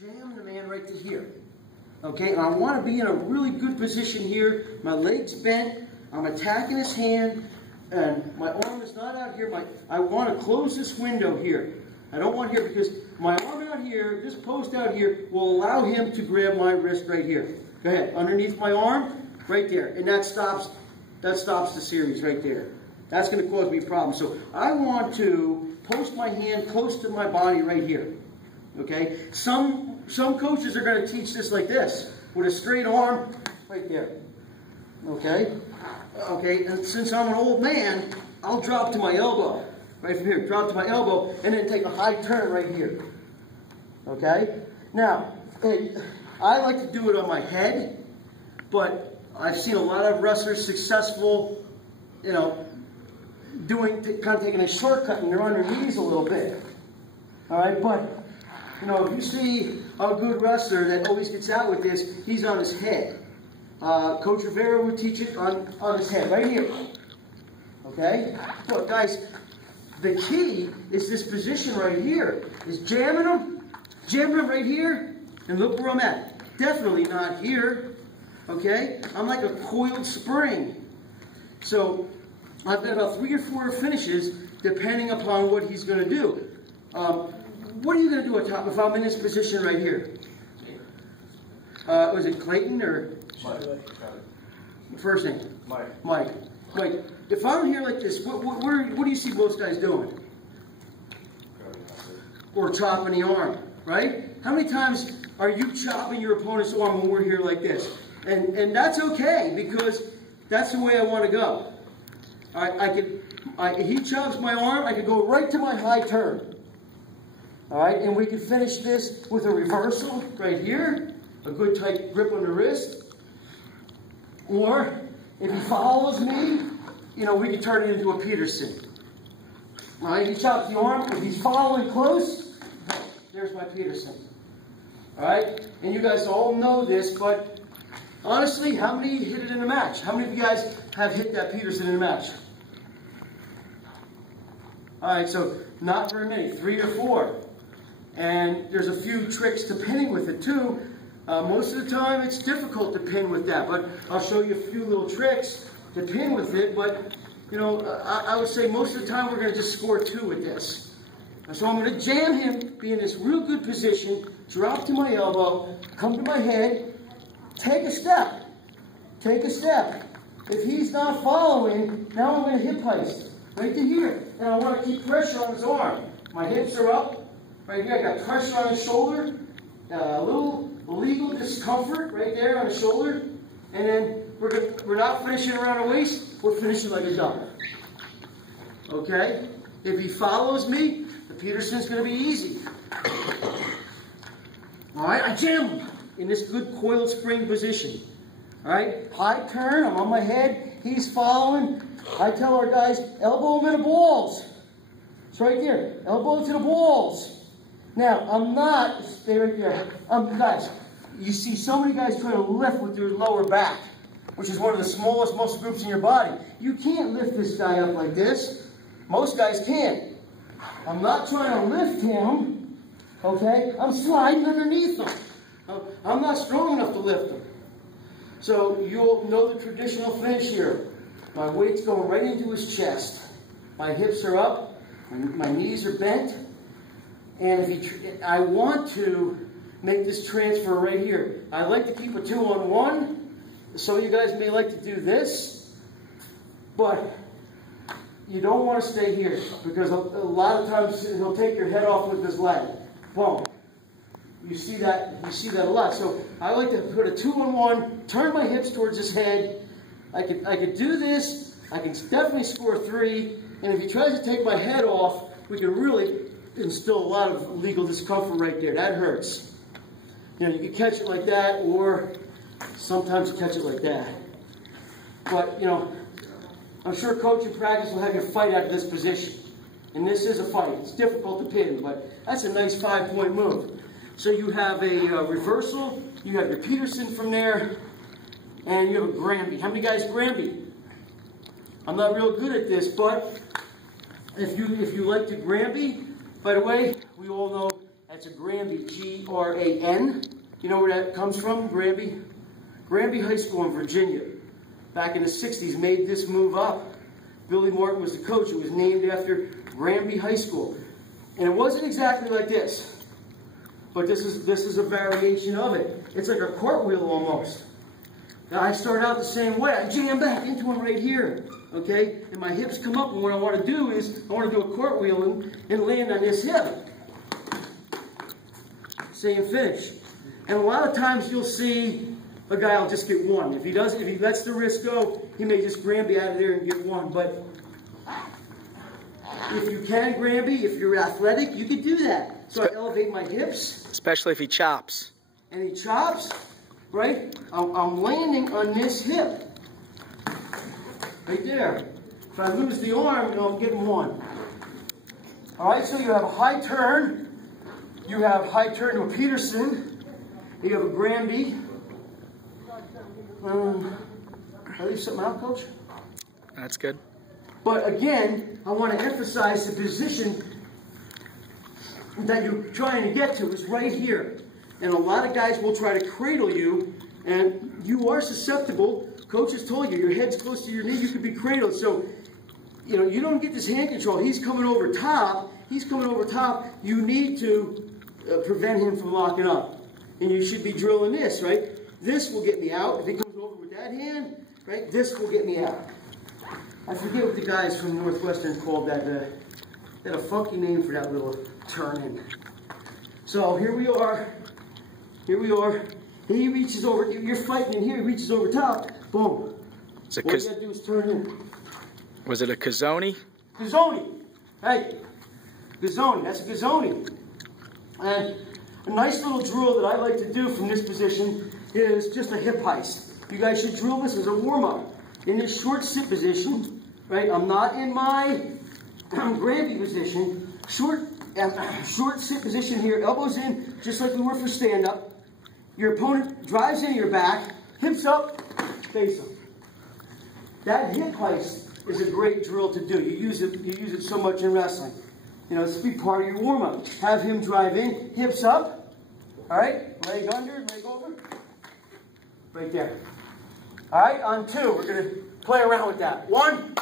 jam the man right to here. Okay, and I want to be in a really good position here. My leg's bent. I'm attacking his hand, and my arm is not out here. I want to close this window here. I don't want here because my arm out here, this post out here, will allow him to grab my wrist right here. Go ahead, underneath my arm, right there, and that stops the series right there. That's going to cause me problems. So I want to post my hand close to my body right here. Okay, some coaches are going to teach this like this, with a straight arm right there. Okay, and since I'm an old man, I'll drop to my elbow. Right from here, drop to my elbow, and then take a high turn right here. Okay? Now, I like to do it on my head, but I've seen a lot of wrestlers successful, you know, kind of taking a shortcut and they're on their knees a little bit. Alright, but, you know, if you see a good wrestler that always gets out with this, he's on his head. Coach Rivera would teach it on his head, right here. Okay? Look, guys, the key is this position right here. Is jamming him right here, and look where I'm at. Definitely not here. Okay? I'm like a coiled spring. So I've got about 3 or 4 finishes depending upon what he's going to do. What are you going to do at top if I'm in this position right here? Was it Clayton or? Mike. First name? Mike. Mike. Mike. If I'm here like this, what do you see most guys doing? Or chopping the arm, right? How many times are you chopping your opponent's arm when we're here like this? And that's okay, because that's the way I want to go. He chops my arm, I could go right to my high turn. Alright, and we can finish this with a reversal right here, a good tight grip on the wrist. Or, if he follows me, you know, we can turn it into a Peterson. Alright, he chops the arm. If he's following close, there's my Peterson. Alright, and you guys all know this, but honestly, how many hit it in a match? How many of you guys have hit that Peterson in a match? Alright, so not very many, 3 or 4. And there's a few tricks to pinning with it too. Most of the time it's difficult to pin with that, but I'll show you a few little tricks to pin with it. But, you know, I would say most of the time we're going to just score 2 with this. So I'm going to jam him, be in this real good position, drop to my elbow, come to my head, take a step. Take a step. If he's not following, now I'm going to hip heist right to here. And I want to keep pressure on his arm. My hips are up. Right here, I got pressure on his shoulder. A little illegal discomfort right there on the shoulder. And then we're not finishing around the waist. We're finishing like a double. Okay? If he follows me, the Peterson's going to be easy. Alright, I jam him in this good coiled spring position. Alright, high turn, I'm on my head, he's following. I tell our guys, elbow him in the balls. It's right there, elbow to the balls. Now, I'm not, stay right there. Guys, you see so many guys trying to lift with their lower back, which is one of the smallest muscle groups in your body. You can't lift this guy up like this. Most guys can't. I'm not trying to lift him, okay? I'm sliding underneath him. I'm not strong enough to lift him. So you'll know the traditional finish here. My weight's going right into his chest. My hips are up. My knees are bent. And I want to make this transfer right here. I like to keep a 2-on-1. So you guys may like to do this. But you don't want to stay here, because a lot of times he'll take your head off with his leg. Boom. You see that a lot. So I like to put a 2-on-1, turn my hips towards his head. I could do this. I can definitely score 3. And if he tries to take my head off, we can really instill a lot of legal discomfort right there. That hurts. You know, you can catch it like that, or sometimes you catch it like that. But, you know, I'm sure coach in practice will have you fight out of this position. And this is a fight. It's difficult to pin, but that's a nice 5-point move. So you have a reversal, you have your Peterson from there, and you have a Granby. How many guys Granby? I'm not real good at this, but if you like to Granby, by the way, we all know at That's a Granby, G-R-A-N. You know where that comes from, Granby? Granby High School in Virginia, back in the 60s, made this move up. Billy Martin was the coach. It was named after Granby High School. And it wasn't exactly like this, but this is a variation of it. It's like a cartwheel almost. Now I start out the same way. I jam back into him right here, okay? And my hips come up, and what I want to do is, I want to do a cartwheel and land on this hip. Same finish. And a lot of times you'll see a guy will just get one. If he lets the wrist go, he may just Granby out of there and get one. But if you can Granby, if you're athletic, you can do that. So I elevate my hips. Especially if he chops. And he chops, right? I'm landing on this hip. Right there. If I lose the arm, I'm getting one. All right, so you have a high turn. You have high turn to a Peterson. You have a Granby. Did I leave something out, Coach? That's good. But again, I want to emphasize the position that you're trying to get to is right here. And a lot of guys will try to cradle you, and you are susceptible. Coach has told you, your head's close to your knee, you could be cradled. So, you know, you don't get this hand control. He's coming over top. He's coming over top. You need to prevent him from locking up. And you should be drilling this, right? This will get me out. If he comes over with that hand, right, this will get me out. I forget what the guys from Northwestern called that. They had a funky name for that little turn in. So here we are. Here we are. He reaches over. You're fighting in here. He reaches over top. Boom. What you got to do is turn in. Was it a Gazzoni? Gazzoni. Hey. Gazzoni. That's a Gazzoni. And a nice little drill that I like to do from this position is just a hip heist. You guys should drill this as a warm-up. In this short sit position, right? I'm not in my Granby position. Short sit position here. Elbows in, just like we were for stand-up. Your opponent drives into your back, hips up, face him. That hip heist is a great drill to do. You use it so much in wrestling. You know, this will be part of your warm-up. Have him drive in, hips up. All right, leg under, leg over. Right there. All right, on two, we're going to play around with that. 1,